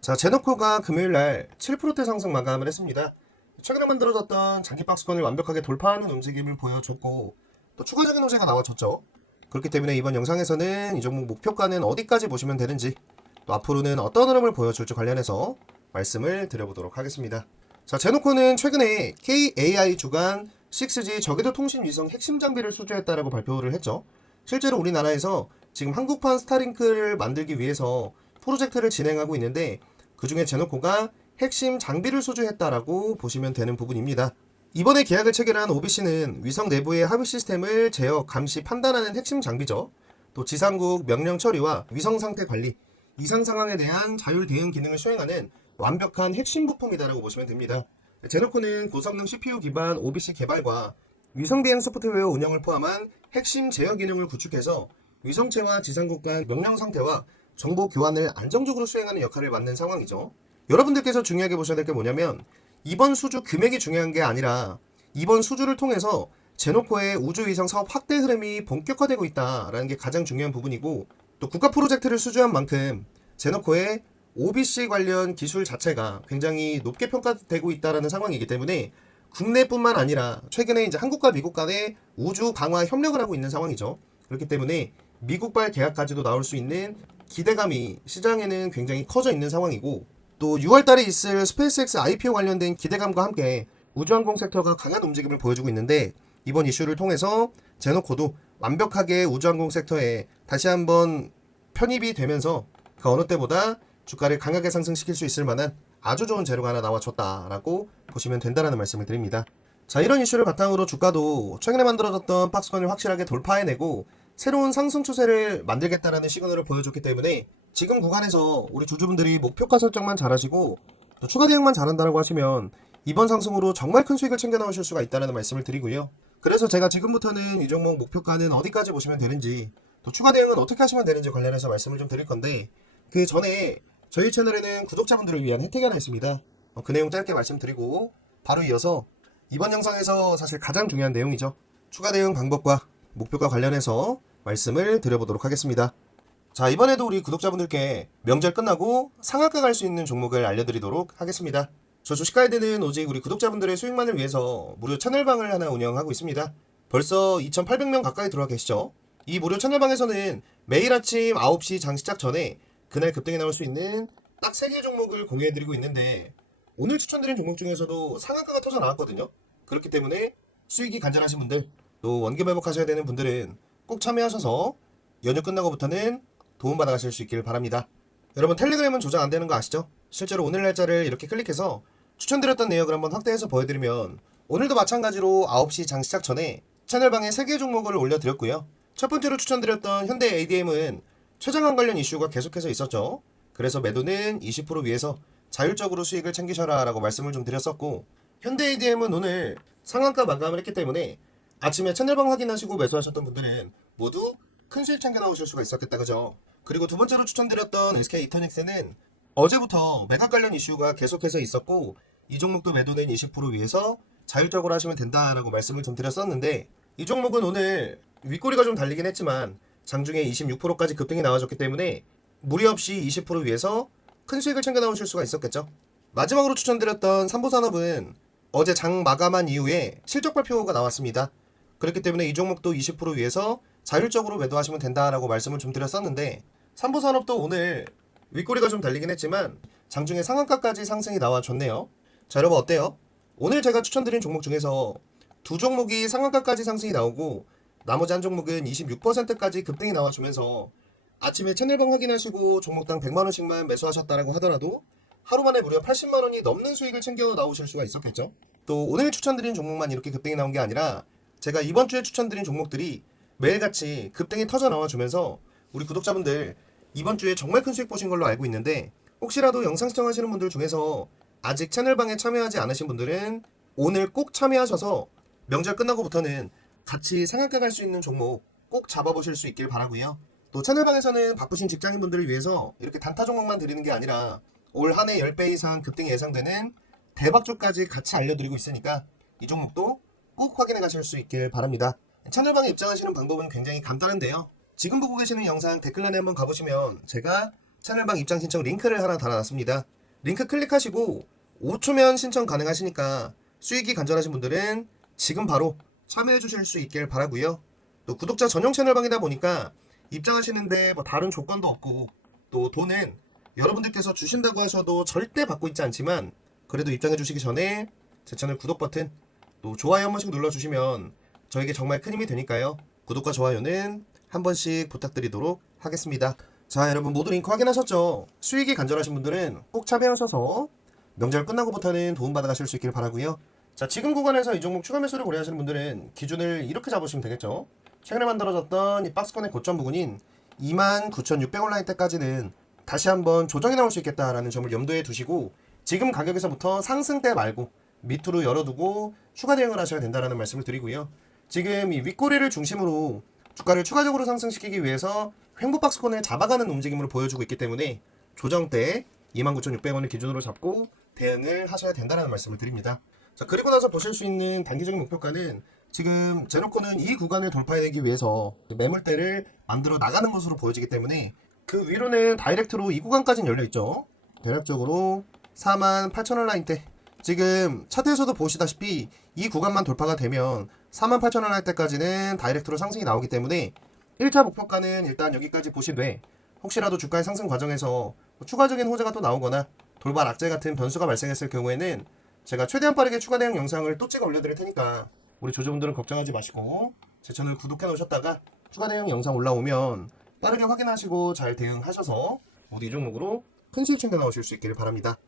자, 제노코가 금요일 날 7%대 상승 마감을 했습니다. 최근에 만들어졌던 장기 박스권을 완벽하게 돌파하는 움직임을 보여줬고 또 추가적인 호재가 나와줬죠. 그렇기 때문에 이번 영상에서는 이 종목 목표가는 어디까지 보시면 되는지 또 앞으로는 어떤 흐름을 보여줄지 관련해서 말씀을 드려보도록 하겠습니다. 자, 제노코는 최근에 KAI 주간 6G 저궤도 통신 위성 핵심 장비를 수주했다라고 발표를 했죠. 실제로 우리나라에서 지금 한국판 스타링크를 만들기 위해서 프로젝트를 진행하고 있는데 그 중에 제노코가 핵심 장비를 수주했다라고 보시면 되는 부분입니다. 이번에 계약을 체결한 OBC는 위성 내부의 합의 시스템을 제어, 감시, 판단하는 핵심 장비죠. 또 지상국 명령 처리와 위성 상태 관리, 이상 상황에 대한 자율 대응 기능을 수행하는 완벽한 핵심 부품이다라고 보시면 됩니다. 제노코는 고성능 CPU 기반 OBC 개발과 위성 비행 소프트웨어 운영을 포함한 핵심 제어 기능을 구축해서 위성체와 지상국 간 명령 상태와 정보 교환을 안정적으로 수행하는 역할을 맡는 상황이죠. 여러분들께서 중요하게 보셔야 될 게 뭐냐면 이번 수주 금액이 중요한 게 아니라 이번 수주를 통해서 제노코의 우주위성 사업 확대 흐름이 본격화되고 있다라는 게 가장 중요한 부분이고 또 국가 프로젝트를 수주한 만큼 제노코의 OBC 관련 기술 자체가 굉장히 높게 평가되고 있다라는 상황이기 때문에 국내뿐만 아니라 최근에 이제 한국과 미국 간의 우주 강화 협력을 하고 있는 상황이죠. 그렇기 때문에 미국발 계약까지도 나올 수 있는 기대감이 시장에는 굉장히 커져 있는 상황이고 또 6월 달에 있을 스페이스X IPO 관련된 기대감과 함께 우주항공 섹터가 강한 움직임을 보여주고 있는데 이번 이슈를 통해서 제노코도 완벽하게 우주항공 섹터에 다시 한번 편입이 되면서 그 어느 때보다 주가를 강하게 상승시킬 수 있을 만한 아주 좋은 재료가 하나 나와줬다라고 보시면 된다라는 말씀을 드립니다. 자 이런 이슈를 바탕으로 주가도 최근에 만들어졌던 박스권을 확실하게 돌파해내고 새로운 상승 추세를 만들겠다라는 시그널을 보여줬기 때문에 지금 구간에서 우리 주주분들이 목표가 설정만 잘하시고 또 추가 대응만 잘한다라고 하시면 이번 상승으로 정말 큰 수익을 챙겨 나오실 수가 있다는 말씀을 드리고요. 그래서 제가 지금부터는 이 종목 목표가는 어디까지 보시면 되는지 또 추가 대응은 어떻게 하시면 되는지 관련해서 말씀을 좀 드릴 건데 그 전에 저희 채널에는 구독자분들을 위한 혜택이 하나 있습니다. 어, 그 내용 짧게 말씀드리고 바로 이어서 이번 영상에서 사실 가장 중요한 내용이죠. 추가 대응 방법과 목표가 관련해서 말씀을 드려보도록 하겠습니다. 자, 이번에도 우리 구독자분들께 명절 끝나고 상한가 갈 수 있는 종목을 알려드리도록 하겠습니다. 저 주식가이드는 오직 우리 구독자분들의 수익만을 위해서 무료 채널방을 하나 운영하고 있습니다. 벌써 2,800명 가까이 들어와 계시죠? 이 무료 채널방에서는 매일 아침 9시 장시작 전에 그날 급등이 나올 수 있는 딱 3개 종목을 공유해드리고 있는데 오늘 추천드린 종목 중에서도 상한가가 터져 나왔거든요. 그렇기 때문에 수익이 간절하신 분들 또 원금 회복하셔야 되는 분들은 꼭 참여하셔서 연휴 끝나고부터는 도움받아 가실 수 있길 바랍니다. 여러분 텔레그램은 조작 안 되는 거 아시죠? 실제로 오늘 날짜를 이렇게 클릭해서 추천드렸던 내역을 한번 확대해서 보여드리면 오늘도 마찬가지로 9시 장 시작 전에 채널방에 3개 종목을 올려드렸고요. 첫 번째로 추천드렸던 현대 ADM은 최장환 관련 이슈가 계속해서 있었죠. 그래서 매도는 20% 위에서 자율적으로 수익을 챙기셔라 라고 말씀을 좀 드렸었고 현대 ADM은 오늘 상한가 마감을 했기 때문에 아침에 채널방 확인하시고 매수하셨던 분들은 모두 큰 수익 챙겨 나오실 수가 있었겠다 그죠? 그리고 두 번째로 추천드렸던 SK 이터닉스는 어제부터 매각 관련 이슈가 계속해서 있었고 이 종목도 매도는 20% 위에서 자율적으로 하시면 된다라고 말씀을 좀 드렸었는데 이 종목은 오늘 윗꼬리가 좀 달리긴 했지만 장중에 26%까지 급등이 나와줬기 때문에 무리 없이 20% 위에서 큰 수익을 챙겨 나오실 수가 있었겠죠. 마지막으로 추천드렸던 삼보산업은 어제 장 마감한 이후에 실적 발표가 나왔습니다. 그렇기 때문에 이 종목도 20% 위에서 자율적으로 매도하시면 된다라고 말씀을 좀 드렸었는데 삼보산업도 오늘 윗꼬리가 좀 달리긴 했지만 장중에 상한가까지 상승이 나와줬네요. 자 여러분 어때요? 오늘 제가 추천드린 종목 중에서 두 종목이 상한가까지 상승이 나오고 나머지 한 종목은 26%까지 급등이 나와주면서 아침에 채널방 확인하시고 종목당 100만 원씩만 매수하셨다라고 하더라도 하루 만에 무려 80만 원이 넘는 수익을 챙겨 나오실 수가 있었겠죠. 또 오늘 추천드린 종목만 이렇게 급등이 나온 게 아니라 제가 이번 주에 추천드린 종목들이 매일같이 급등이 터져 나와주면서 우리 구독자분들 이번 주에 정말 큰 수익 보신 걸로 알고 있는데 혹시라도 영상 시청하시는 분들 중에서 아직 채널방에 참여하지 않으신 분들은 오늘 꼭 참여하셔서 명절 끝나고부터는 같이 상한가 갈 수 있는 종목 꼭 잡아보실 수 있길 바라고요. 또 채널방에서는 바쁘신 직장인분들을 위해서 이렇게 단타 종목만 드리는 게 아니라 올 한 해 10배 이상 급등이 예상되는 대박주까지 같이 알려드리고 있으니까 이 종목도 꼭 확인해 가실 수 있길 바랍니다. 채널방에 입장하시는 방법은 굉장히 간단한데요. 지금 보고 계시는 영상 댓글란에 한번 가보시면 제가 채널방 입장 신청 링크를 하나 달아놨습니다. 링크 클릭하시고 5초면 신청 가능하시니까 수익이 간절하신 분들은 지금 바로 참여해 주실 수 있길 바라고요. 또 구독자 전용 채널방이다 보니까 입장하시는데 뭐 다른 조건도 없고 또 돈은 여러분들께서 주신다고 하셔도 절대 받고 있지 않지만 그래도 입장해 주시기 전에 제 채널 구독 버튼 또 좋아요 한 번씩 눌러주시면 저에게 정말 큰 힘이 되니까요. 구독과 좋아요는 한 번씩 부탁드리도록 하겠습니다. 자, 여러분 모두 링크 확인하셨죠? 수익이 간절하신 분들은 꼭 참여하셔서 명절 끝나고부터는 도움받아 가실 수 있길 바라고요. 자, 지금 구간에서 이 종목 추가 매수를 고려하시는 분들은 기준을 이렇게 잡으시면 되겠죠. 최근에 만들어졌던 이 박스권의 고점 부근인 29,600원 라인 때까지는 다시 한번 조정이 나올 수 있겠다라는 점을 염두에 두시고 지금 가격에서부터 상승대 말고 밑으로 열어두고 추가 대응을 하셔야 된다라는 말씀을 드리고요. 지금 이 윗꼬리를 중심으로 주가를 추가적으로 상승시키기 위해서 횡보 박스권을 잡아가는 움직임으로 보여주고 있기 때문에 조정 때 29,600원을 기준으로 잡고 대응을 하셔야 된다는 말씀을 드립니다. 자 그리고 나서 보실 수 있는 단기적인 목표가는 지금 제노코는 이 구간을 돌파해내기 위해서 매물대를 만들어 나가는 것으로 보여지기 때문에 그 위로는 다이렉트로 이 구간까지는 열려있죠. 대략적으로 48,000원 라인대 지금 차트에서도 보시다시피 이 구간만 돌파가 되면 48,000원 할 때까지는 다이렉트로 상승이 나오기 때문에 1차 목표가는 일단 여기까지 보시되 혹시라도 주가의 상승 과정에서 뭐 추가적인 호재가 또 나오거나 돌발 악재 같은 변수가 발생했을 경우에는 제가 최대한 빠르게 추가 대응 영상을 또 찍어 올려드릴 테니까 우리 조조분들은 걱정하지 마시고 제 채널 구독해 놓으셨다가 추가 대응 영상 올라오면 빠르게 확인하시고 잘 대응하셔서 모두 이 종목으로 큰 수익 챙겨 나오실 수 있기를 바랍니다.